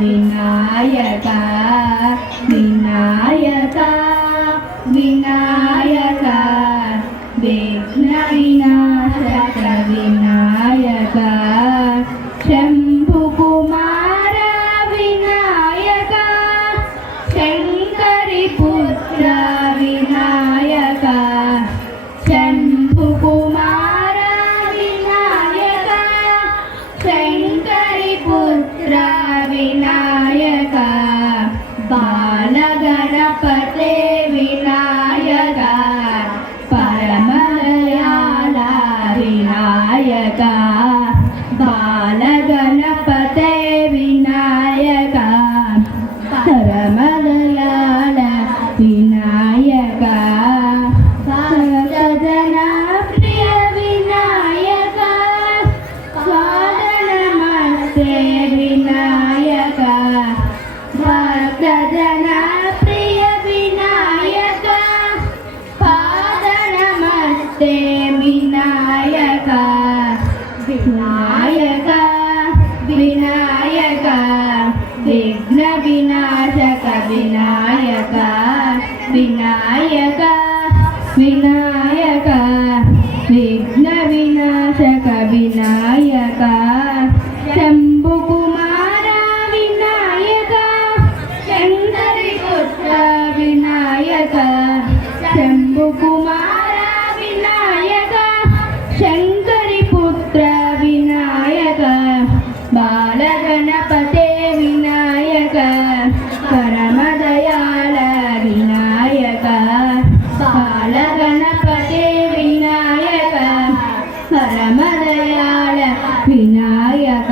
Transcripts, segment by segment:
विनायक विनायक विनायक विघ्न विनाशक विनायक शंभु कुमार विनायक शंकरी पुत्र विनायक शंभु कुमार विनायक शंकरी पुत्र विनायक बाल गणपते विनायक परम दयाल विनायक बाल गणपते विनायक परम दयाल विनायक भक्तजन प्रिय विनायक स्वागत नमस्ते विनायक भक्तजन प्रिय विनायक पाद नमस्ते विनायक विनायक विनायक विघ्न विनाशक विनायक विनायक विनायक विघ्न विनाशक विनायक शंभु कुमार विनायक शंकरी पुत्र विनायक शंभु कुमार विनायक शंकरी पुत्र विनायक बाल गणपते विनायक परम दयाल विनायक बाल गणपते विनायक परम दयाल विनायक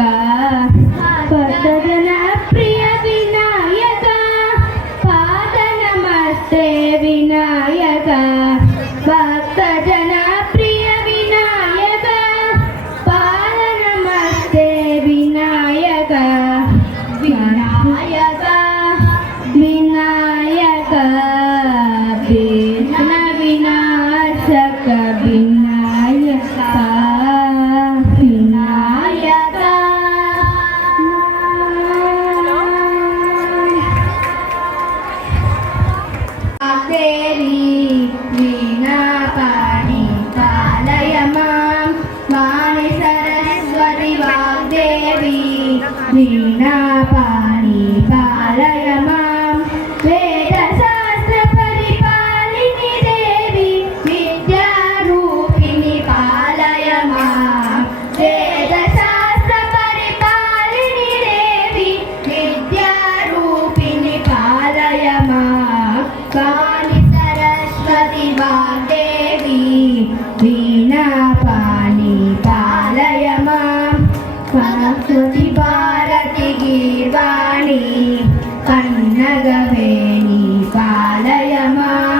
भक्तजन प्रिय विनायक पाद नमस्ते विनायक भक्तजन प्रिय विनायक पाद नमस्ते विनायक विनायक विनायक विघ्न विनाशक विनायक विनायक देवी वीणा पाणि पालय मां वाणी सरस्वती वाग्देवी वीणा पाणि पालय मां वेदशास्त्र परिपालिनी देवी विद्यारूपिणी पालय मां वेदशास्त्र परिपालिनी देवी विद्यारूपिणी पालय मां वाणी सरस्वती वाग्देवी वीणा पाणि पालय मां सरस्वती भारती गीर्वाणी कन्नगवेणी पालय मां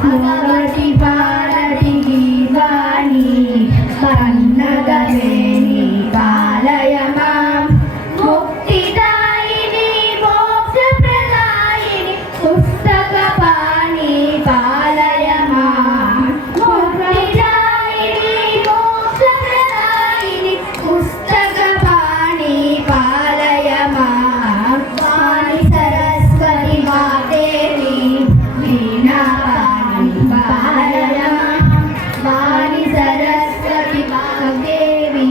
सरस्वती भारती गीर्वाणी कन्नगवेणी पालय मां मुक्तिदायिनी मोक्षप्रदायिनी पुस्तकपाणि पालय मां मुक्तिदायिनी मोक्षप्रदायिनी पुस्तकपाणि पालय मां वाणी सरस्वती वाग्देवी वीणा पाणि पालय मां वाणी सरस्वती वाग्देवी